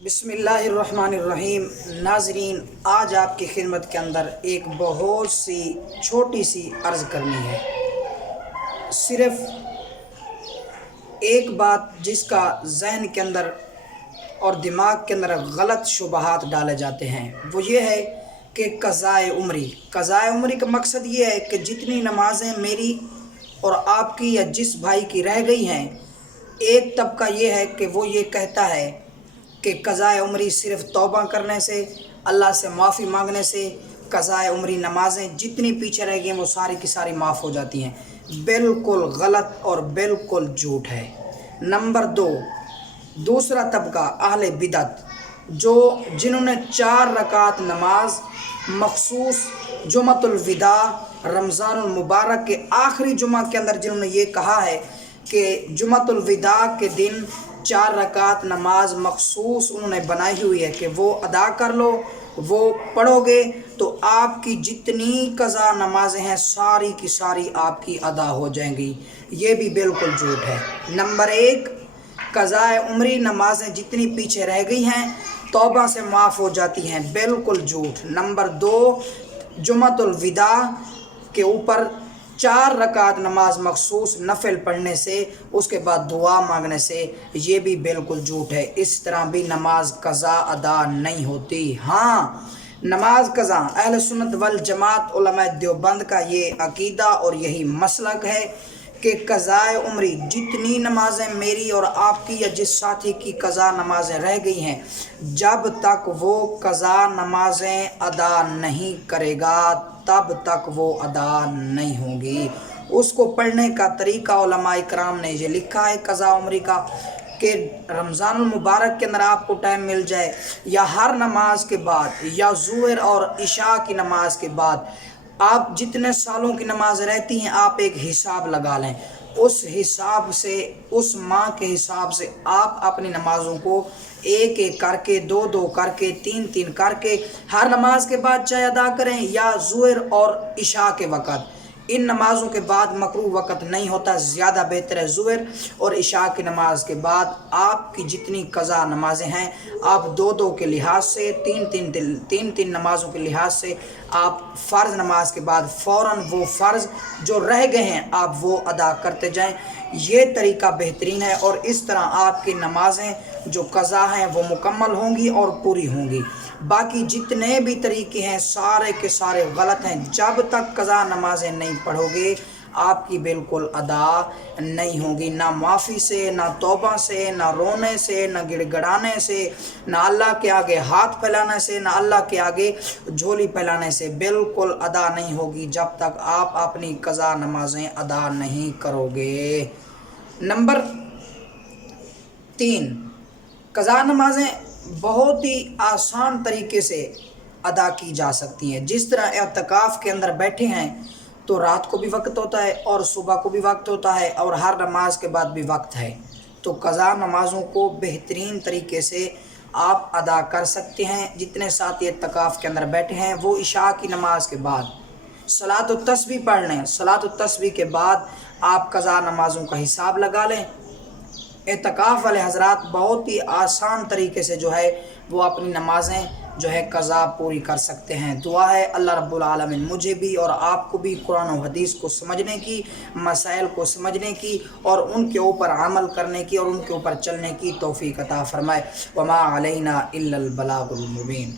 بسم اللہ الرحمن الرحیم۔ ناظرین، آج آپ کی خدمت کے اندر ایک بہت سی چھوٹی سی عرض کرنی ہے۔ صرف ایک بات جس کا ذہن کے اندر اور دماغ کے اندر غلط شبہات ڈالے جاتے ہیں، وہ یہ ہے کہ قضائے عمری کا مقصد یہ ہے کہ جتنی نمازیں میری اور آپ کی یا جس بھائی کی رہ گئی ہیں، ایک طبقہ یہ ہے کہ وہ یہ کہتا ہے کہ قضائے عمری صرف توبہ کرنے سے، اللہ سے معافی مانگنے سے قضائے عمری نمازیں جتنی پیچھے رہ گئی ہیں وہ ساری کی ساری معاف ہو جاتی ہیں۔ بالکل غلط اور بالکل جھوٹ ہے۔ نمبر دو، دوسرا طبقہ اہل بدعت، جنہوں نے 4 رکعت نماز مخصوص جمعۃ الوداع رمضان المبارک کے آخری جمعہ کے اندر جنہوں نے یہ کہا ہے کہ جمعۃ الوداع کے دن 4 رکعت نماز مخصوص انہوں نے بنائی ہوئی ہے کہ وہ ادا کر لو، وہ پڑھو گے تو آپ کی جتنی قضا نمازیں ہیں ساری کی ساری آپ کی ادا ہو جائیں گی۔ یہ بھی بالکل جھوٹ ہے۔ نمبر 1، قضائے عمری نمازیں جتنی پیچھے رہ گئی ہیں توبہ سے معاف ہو جاتی ہیں، بالکل جھوٹ۔ نمبر 2، جمعۃ الوداع کے اوپر 4 رکعت نماز مخصوص نفل پڑھنے سے، اس کے بعد دعا مانگنے سے، یہ بھی بالکل جھوٹ ہے۔ اس طرح بھی نماز قضا ادا نہیں ہوتی۔ ہاں، نماز قضا اہل سنت والجماعت علماء دیوبند کا یہ عقیدہ اور یہی مسلک ہے کہ قضائے عمری جتنی نمازیں میری اور آپ کی یا جس ساتھی کی قضا نمازیں رہ گئی ہیں، جب تک وہ قضا نمازیں ادا نہیں کرے گا تب تک وہ ادا نہیں ہوں گی۔ اس کو پڑھنے کا طریقہ علماء کرام نے یہ لکھا ہے قضا عمری کا کہ رمضان المبارک کے اندر آپ کو ٹائم مل جائے یا ہر نماز کے بعد یا ظہر اور عشاء کی نماز کے بعد، آپ جتنے سالوں کی نماز رہتی ہیں آپ ایک حساب لگا لیں، اس حساب سے، اس ماہ کے حساب سے آپ اپنی نمازوں کو 1 کر کے، 2 کر کے، 3 کر کے ہر نماز کے بعد چاہے ادا کریں یا ظہر اور عشاء کے وقت۔ ان نمازوں کے بعد مکروہ وقت نہیں ہوتا، زیادہ بہتر ہے ظہر اور عشاء کی نماز کے بعد آپ کی جتنی قضا نمازیں ہیں آپ 2 کے لحاظ سے، 3 نمازوں کے لحاظ سے آپ فرض نماز کے بعد فوراً وہ فرض جو رہ گئے ہیں آپ وہ ادا کرتے جائیں۔ یہ طریقہ بہترین ہے اور اس طرح آپ کی نمازیں جو قضا ہیں وہ مکمل ہوں گی اور پوری ہوں گی۔ باقی جتنے بھی طریقے ہیں سارے کے سارے غلط ہیں۔ جب تک قضا نمازیں نہیں پڑھو گے آپ کی بالکل ادا نہیں ہوں گی، نہ معافی سے، نہ توبہ سے، نہ رونے سے، نہ گڑ گڑانے سے، نہ اللہ کے آگے ہاتھ پھیلانے سے، نہ اللہ کے آگے جھولی پھیلانے سے، بالکل ادا نہیں ہوگی جب تک آپ اپنی قضا نمازیں ادا نہیں کرو گے۔ نمبر 3، قضا نمازیں بہت ہی آسان طریقے سے ادا کی جا سکتی ہیں۔ جس طرح اعتکاف کے اندر بیٹھے ہیں تو رات کو بھی وقت ہوتا ہے اور صبح کو بھی وقت ہوتا ہے اور ہر نماز کے بعد بھی وقت ہے، تو قضا نمازوں کو بہترین طریقے سے آپ ادا کر سکتے ہیں۔ جتنے ساتھی اعتکاف کے اندر بیٹھے ہیں وہ عشاء کی نماز کے بعد صلاۃ التسبیح پڑھ لیں، صلاۃ التسبیح کے بعد آپ قضا نمازوں کا حساب لگا لیں۔ اعتکاف والے حضرات بہت ہی آسان طریقے سے جو ہے وہ اپنی نمازیں جو ہے قضا پوری کر سکتے ہیں۔ دعا ہے اللہ رب العالمین مجھے بھی اور آپ کو بھی قرآن و حدیث کو سمجھنے کی، مسائل کو سمجھنے کی اور ان کے اوپر عمل کرنے کی اور ان کے اوپر چلنے کی توفیق عطا فرمائے۔ وما علینا الا البلاغ المبین۔